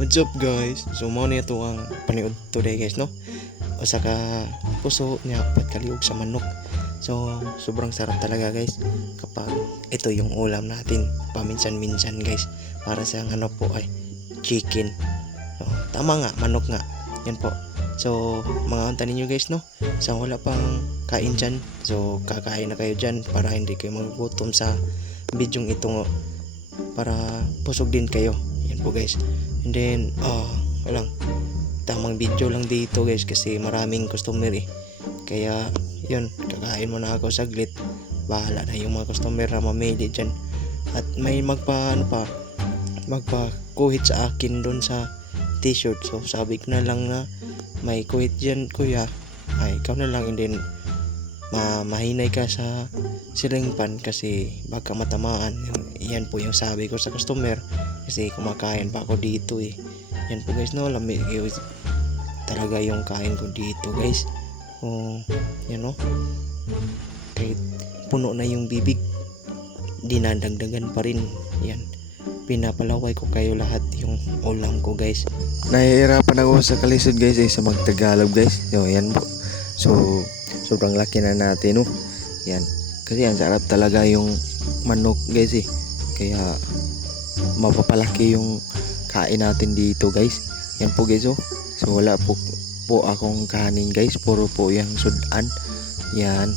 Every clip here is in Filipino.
What's up guys? So mao ni ito ang paniud today guys no. Usa ka puso niya pagkaliog sa manok. So sobrang sarap talaga guys kapag ito yung ulam natin paminsan-minsan guys para sa ano po ay chicken. So, tama nga manok nga. Yan po. So mga unta ninyo guys no. Sa wala pang kain dyan. So kakain na kayo dyan para hindi kayo magugutom sa bidyong ito para pusog din kayo. Yan po guys. And then, walang tamang video lang dito guys kasi maraming customer eh. Kaya, yun, kakain muna ako saglit. Bahala na yung mga customer na mamili dyan. At may magpa-kuhit sa akin dun sa t-shirt. So, sabi ko na lang na may kuhit dyan kuya. Ay, ikaw na lang. And then, mahinay ka sa ceiling fan kasi baka matamaan. Yan po yung sabi ko sa customer. Kasi kumakain pa ako dito eh. Yan po guys no, lamig talaga yung kain ko dito guys. Yan no. Kahit puno na yung bibig, dinadagdagan pa rin. Yan. Pinapalaway ko kayo lahat yung ulam ko guys. Nahihirapan ako sa kalisod guys sa magtagalog guys. So yan po. So sobrang laki na natin no. Yan. Kasi ang sarap talaga yung manok guys eh. Kaya mapapalaki yung kain natin dito guys. Yan po guys oh. So wala po akong kanin guys, puro po yung sudan. Yan.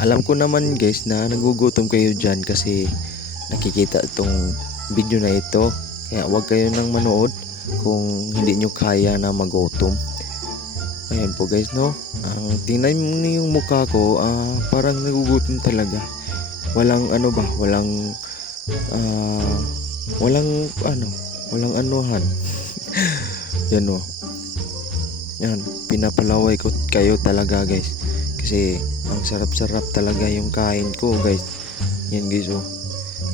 Alam ko naman guys na nagugutom kayo dyan kasi nakikita itong video na ito. Kaya wag kayo nang manood kung hindi nyo kaya na magutom. Ayan po guys no. Ang tingnan mo yung mukha ko, parang nagugutom talaga. Walang ano ba, walang anuhan. Yan o. Yan, pinapalaway ko kayo talaga guys. Kasi ang sarap-sarap talaga yung kain ko guys. Yan guys o.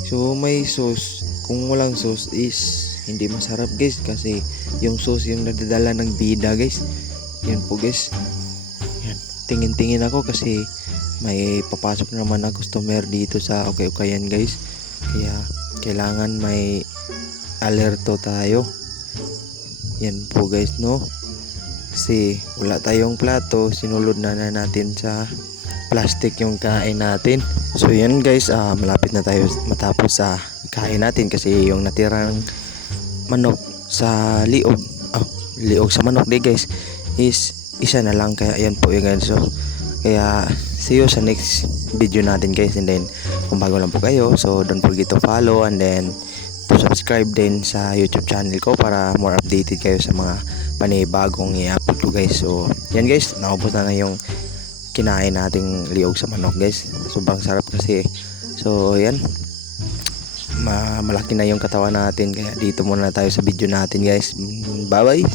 So may sauce. Kung walang sauce is hindi masarap guys. Kasi yung sauce yung nadadala ng bida guys. Yan po guys. Yan. Tingin-tingin ako kasi may papasok naman na customer dito sa Okay-Okayan guys. Kaya kailangan may alerto tayo. Yan po guys no. Kasi wala tayong plato, sinulod na natin sa plastic yung kain natin. So yan guys, malapit na tayo matapos sa kain natin kasi yung natirang manok sa liog sa manok di guys is isa na lang. Kaya yan po yung guys. So kaya see you sa next video natin guys. And then kung bago lang po kayo, so don't forget to follow and then to subscribe din sa YouTube channel ko para more updated kayo sa mga panibagong i-upload ko guys. So yan guys, naubos na yung kinain nating liog sa manok guys. Sobrang sarap kasi. So yan, malaki na yung katawan natin. Kaya dito muna tayo sa video natin guys. Bye bye.